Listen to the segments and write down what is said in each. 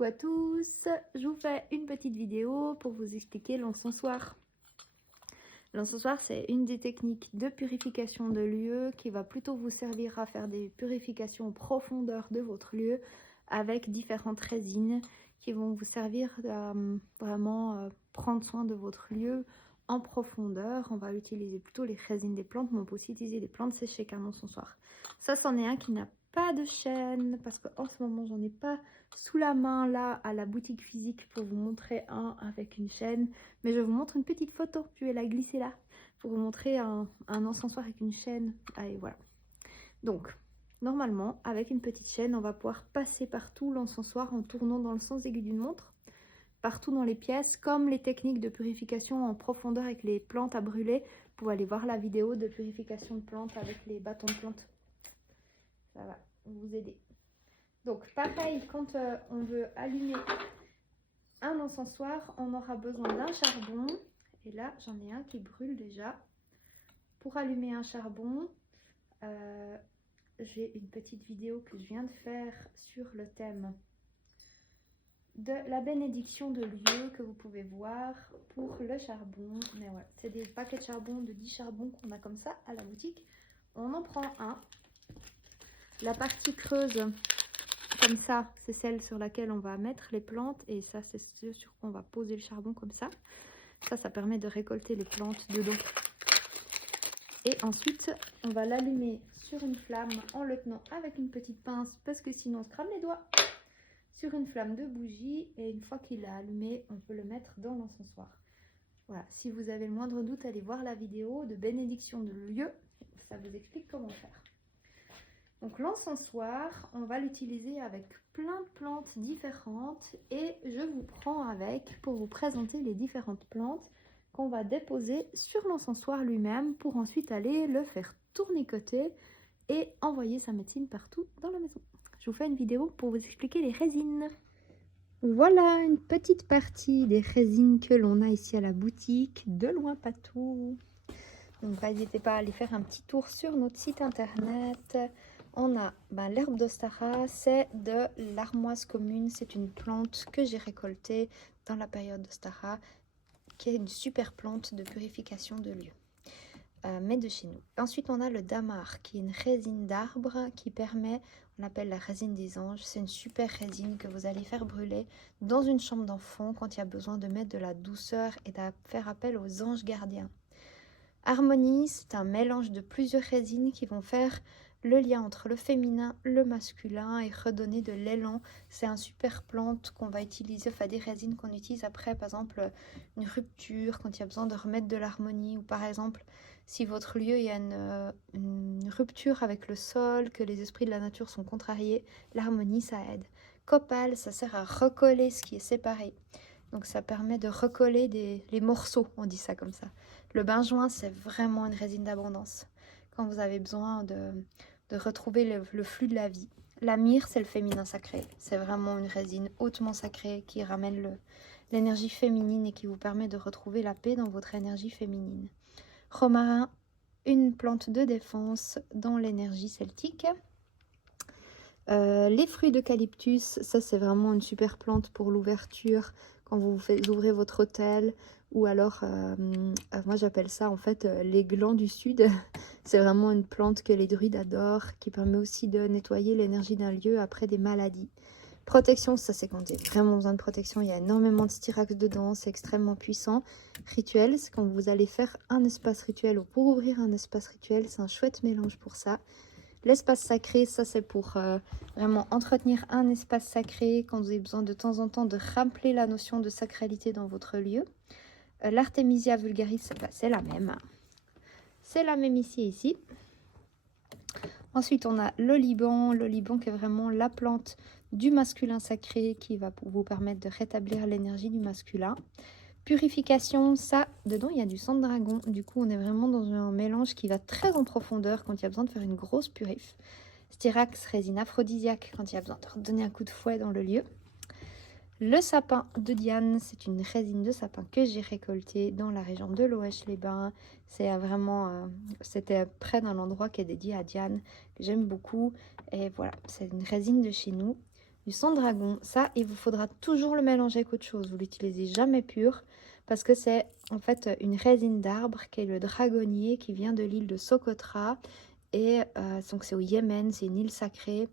Coucou à tous, je vous fais une petite vidéo pour vous expliquer l'encensoir. L'encensoir, c'est une des techniques de purification de lieu qui va plutôt vous servir à faire des purifications en profondeur de votre lieu avec différentes résines qui vont vous servir à vraiment prendre soin de votre lieu en profondeur. On va utiliser plutôt les résines des plantes, mais on peut aussi utiliser des plantes séchées qu'un encensoir. Ça, c'en est un qui n'a pas de chaîne parce qu'en ce moment, j'en ai pas sous la main là à la boutique physique pour vous montrer un avec une chaîne, mais je vous montre une petite photo, je vais la glisser là pour vous montrer un encensoir avec une chaîne. Allez, voilà. Donc normalement avec une petite chaîne on va pouvoir passer partout l'encensoir en tournant dans le sens aigu d'une montre, partout dans les pièces, comme les techniques de purification en profondeur avec les plantes à brûler. Vous pouvez aller voir la vidéo de purification de plantes avec les bâtons de plantes, ça va vous aider. Donc pareil, quand on veut allumer un encensoir, on aura besoin d'un charbon. Et là, j'en ai un qui brûle déjà. Pour allumer un charbon, j'ai une petite vidéo que je viens de faire sur le thème de la bénédiction de lieu que vous pouvez voir pour le charbon. Mais voilà, c'est des paquets de charbon, de 10 charbons qu'on a comme ça à la boutique. On en prend un. La partie creuse, comme ça, c'est celle sur laquelle on va mettre les plantes. Et ça, c'est ce sur quoi on va poser le charbon comme ça. Ça permet de récolter les plantes dedans. Et ensuite, on va l'allumer sur une flamme en le tenant avec une petite pince parce que sinon on se crame les doigts. Sur une flamme de bougie, et une fois qu'il est allumé, on peut le mettre dans l'encensoir. Voilà, si vous avez le moindre doute, allez voir la vidéo de bénédiction de lieu, ça vous explique comment faire. Donc l'encensoir, on va l'utiliser avec plein de plantes différentes et je vous prends avec pour vous présenter les différentes plantes qu'on va déposer sur l'encensoir lui-même pour ensuite aller le faire tournicoter et envoyer sa médecine partout dans la maison. Je vous fais une vidéo pour vous expliquer les résines. Voilà une petite partie des résines que l'on a ici à la boutique, de loin pas tout. Donc n'hésitez pas à aller faire un petit tour sur notre site internet. On a l'herbe d'Ostara, c'est de l'armoise commune. C'est une plante que j'ai récoltée dans la période d'Ostara, qui est une super plante de purification de lieu, mais de chez nous. Ensuite, on a le damar, qui est une résine d'arbre qui permet, on appelle la résine des anges. C'est une super résine que vous allez faire brûler dans une chambre d'enfant quand il y a besoin de mettre de la douceur et de faire appel aux anges gardiens. Harmonie, c'est un mélange de plusieurs résines qui vont faire le lien entre le féminin, le masculin et redonner de l'élan. C'est un super plante qu'on va utiliser, enfin des résines qu'on utilise après, par exemple une rupture, quand il y a besoin de remettre de l'harmonie, ou par exemple si votre lieu, il y a une rupture avec le sol, que les esprits de la nature sont contrariés, l'harmonie ça aide. Copal, ça sert à recoller ce qui est séparé. Donc ça permet de recoller les morceaux, on dit ça comme ça. Le benjoin, c'est vraiment une résine d'abondance. Quand vous avez besoin de retrouver le flux de la vie. La myrrhe, c'est le féminin sacré. C'est vraiment une résine hautement sacrée qui ramène l'énergie féminine et qui vous permet de retrouver la paix dans votre énergie féminine. Romarin, une plante de défense dans l'énergie celtique. Les fruits d'eucalyptus, ça c'est vraiment une super plante pour l'ouverture quand vous ouvrez votre hôtel, ou alors moi j'appelle ça en fait les glands du sud. C'est vraiment une plante que les druides adorent, qui permet aussi de nettoyer l'énergie d'un lieu après des maladies. Protection, ça c'est quand vous avez vraiment besoin de protection, il y a énormément de styrax dedans, c'est extrêmement puissant. Rituel, c'est quand vous allez faire un espace rituel ou pour ouvrir un espace rituel, c'est un chouette mélange pour ça. L'espace sacré, ça c'est pour vraiment entretenir un espace sacré quand vous avez besoin de temps en temps de rappeler la notion de sacralité dans votre lieu. L'Artemisia vulgaris, c'est la même. C'est la même ici. Ensuite, on a l'oliban qui est vraiment la plante du masculin sacré qui va vous permettre de rétablir l'énergie du masculin. Purification, ça, dedans, il y a du sang de dragon. Du coup, on est vraiment dans un mélange qui va très en profondeur quand il y a besoin de faire une grosse purif. Styrax, résine aphrodisiaque quand il y a besoin de redonner un coup de fouet dans le lieu. Le sapin de Diane, c'est une résine de sapin que j'ai récoltée dans la région de Loèche-les-Bains. C'est vraiment, c'était près d'un endroit qui est dédié à Diane, que j'aime beaucoup. Et voilà, c'est une résine de chez nous. du sang de dragon, ça, il vous faudra toujours le mélanger avec autre chose. Vous l'utilisez jamais pur parce que c'est en fait une résine d'arbre qui est le dragonnier qui vient de l'île de Socotra. Et donc c'est au Yémen, c'est une île sacrée.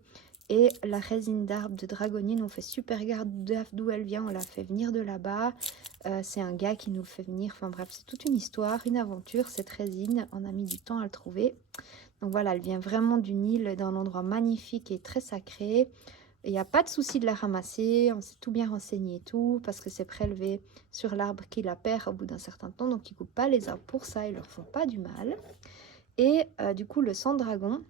Et la résine d'arbre de dragonine, on fait super garde d'où elle vient, on la fait venir de là-bas. C'est un gars qui nous le fait venir. Enfin bref, c'est toute une histoire, une aventure, cette résine. On a mis du temps à le trouver. Donc voilà, elle vient vraiment d'une île, d'un endroit magnifique et très sacré. Il n'y a pas de souci de la ramasser, on s'est tout bien renseigné et tout, parce que c'est prélevé sur l'arbre qui la perd au bout d'un certain temps. Donc ils ne coupent pas les arbres pour ça, ils leur font pas du mal. Et du coup, le sang de dragon,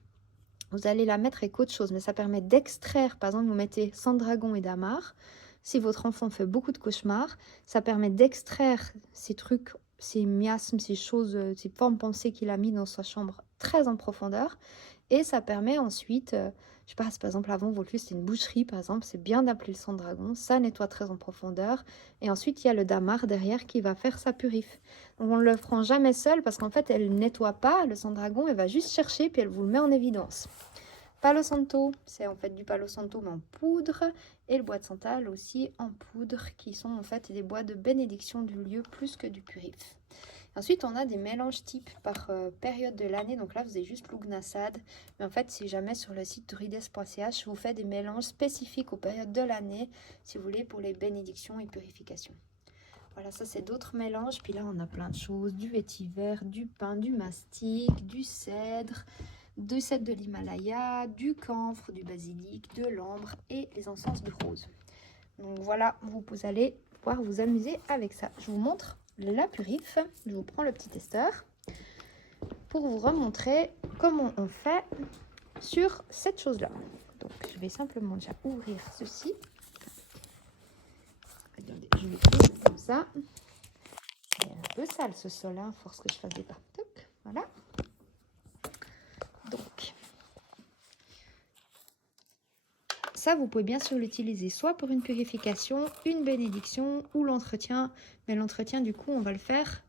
vous allez la mettre avec autre chose, mais ça permet d'extraire, par exemple, vous mettez sang de dragon et damar. Si votre enfant fait beaucoup de cauchemars, ça permet d'extraire ces trucs, ces miasmes, ces choses, ces formes pensées qu'il a mis dans sa chambre très en profondeur. Et ça permet ensuite, je sais pas, par exemple, avant votre lieu c'était une boucherie, par exemple, c'est bien d'appeler le sang de dragon, ça nettoie très en profondeur. Et ensuite, il y a le damar derrière qui va faire sa purif. Donc, on ne le prend jamais seul parce qu'en fait, elle ne nettoie pas le sang de dragon, elle va juste chercher puis elle vous le met en évidence. Palo Santo, c'est en fait du Palo Santo mais en poudre, et le bois de santal aussi en poudre, qui sont en fait des bois de bénédiction du lieu plus que du purif. Ensuite, on a des mélanges types par période de l'année. Donc là, vous avez juste l'Ougnasad. Mais en fait, si jamais sur le site druides.ch, je vous fais des mélanges spécifiques aux périodes de l'année, si vous voulez, pour les bénédictions et purifications. Voilà, ça c'est d'autres mélanges. Puis là, on a plein de choses. Du vétiver, du pin, du mastic, du cèdre de l'Himalaya, du camphre, du basilic, de l'ambre et les encens de rose. Donc voilà, vous allez pouvoir vous amuser avec ça. Je vous montre la purif. Je vous prends le petit testeur pour vous remontrer comment on fait sur cette chose-là. Donc je vais simplement déjà ouvrir ceci. Regardez, je vais ouvrir comme ça. C'est un peu sale ce sol, hein, force que je fasse des pas. Voilà. Donc ça, vous pouvez bien sûr l'utiliser soit pour une purification, une bénédiction ou l'entretien. Mais l'entretien, du coup, on va le faire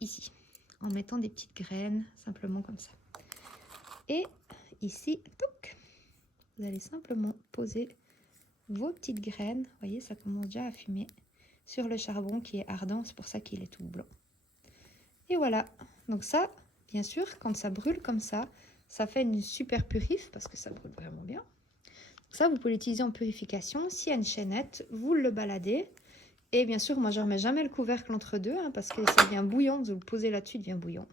ici, en mettant des petites graines, simplement comme ça. Et ici, toc, vous allez simplement poser vos petites graines. Vous voyez, ça commence déjà à fumer sur le charbon qui est ardent. C'est pour ça qu'il est tout blanc. Et voilà. Donc ça, bien sûr, quand ça brûle comme ça fait une super purif parce que ça brûle vraiment bien. Ça, vous pouvez l'utiliser en purification. S'il y a une chaînette, vous le baladez. Et bien sûr, moi, je ne remets jamais le couvercle entre deux hein, parce que ça devient bouillant. Vous le posez là-dessus, il devient bouillant.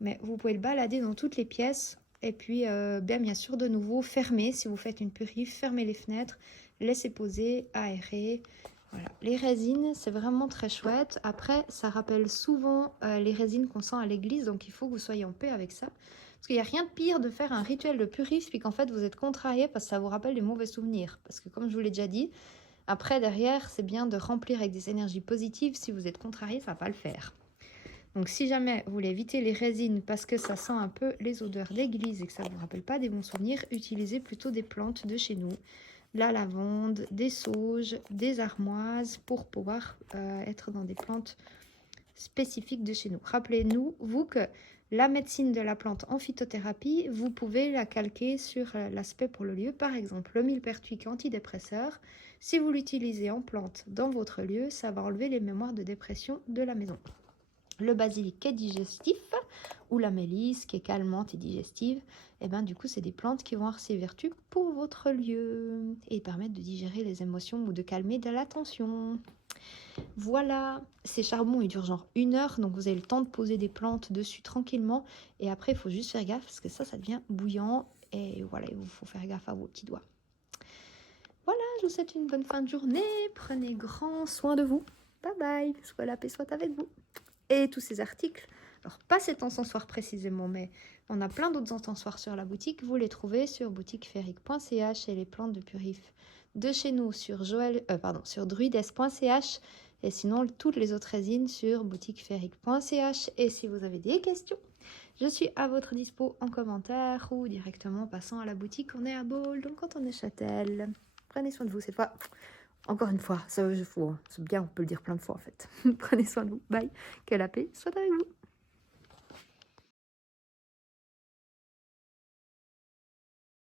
Mais vous pouvez le balader dans toutes les pièces. Et puis, bien sûr, de nouveau, fermez. Si vous faites une purif, fermez les fenêtres. Laissez poser, aérer. Voilà. Les résines, c'est vraiment très chouette. Après, ça rappelle souvent les résines qu'on sent à l'église. Donc, il faut que vous soyez en paix avec ça. Parce qu'il n'y a rien de pire de faire un rituel de purif puis qu'en fait vous êtes contrarié parce que ça vous rappelle des mauvais souvenirs. Parce que comme je vous l'ai déjà dit, après derrière c'est bien de remplir avec des énergies positives. Si vous êtes contrarié, ça ne va pas le faire. Donc si jamais vous voulez éviter les résines parce que ça sent un peu les odeurs d'église et que ça ne vous rappelle pas des bons souvenirs, utilisez plutôt des plantes de chez nous. La lavande, des sauges, des armoises pour pouvoir être dans des plantes spécifiques de chez nous. Rappelez-nous, vous, que la médecine de la plante en phytothérapie, vous pouvez la calquer sur l'aspect pour le lieu. Par exemple, le millepertuis qui est antidépresseur, si vous l'utilisez en plante dans votre lieu, ça va enlever les mémoires de dépression de la maison. Le basilic qui est digestif, ou la mélisse qui est calmante et digestive, et bien du coup c'est des plantes qui vont avoir ces vertus pour votre lieu et permettre de digérer les émotions ou de calmer de la tension. Voilà, ces charbons ils durent genre 1 heure, donc vous avez le temps de poser des plantes dessus tranquillement. Et après, il faut juste faire gaffe parce que ça devient bouillant. Et voilà, il faut faire gaffe à vos petits doigts. Voilà, je vous souhaite une bonne fin de journée. Prenez grand soin de vous. Bye bye, soit la paix soit avec vous. Et tous ces articles, alors pas cet encensoir précisément, mais on a plein d'autres encensoirs sur la boutique. Vous les trouvez sur boutiqueferique.ch et les plantes de purif de chez nous sur druides.ch. Et sinon, toutes les autres résines sur boutiqueferique.ch. Et si vous avez des questions, je suis à votre dispo en commentaire ou directement en passant à la boutique. On est à Baule, donc quand on est Châtel. Prenez soin de vous cette fois. Encore une fois, c'est bien, on peut le dire plein de fois en fait. Prenez soin de vous. Bye. Que la paix soit avec vous.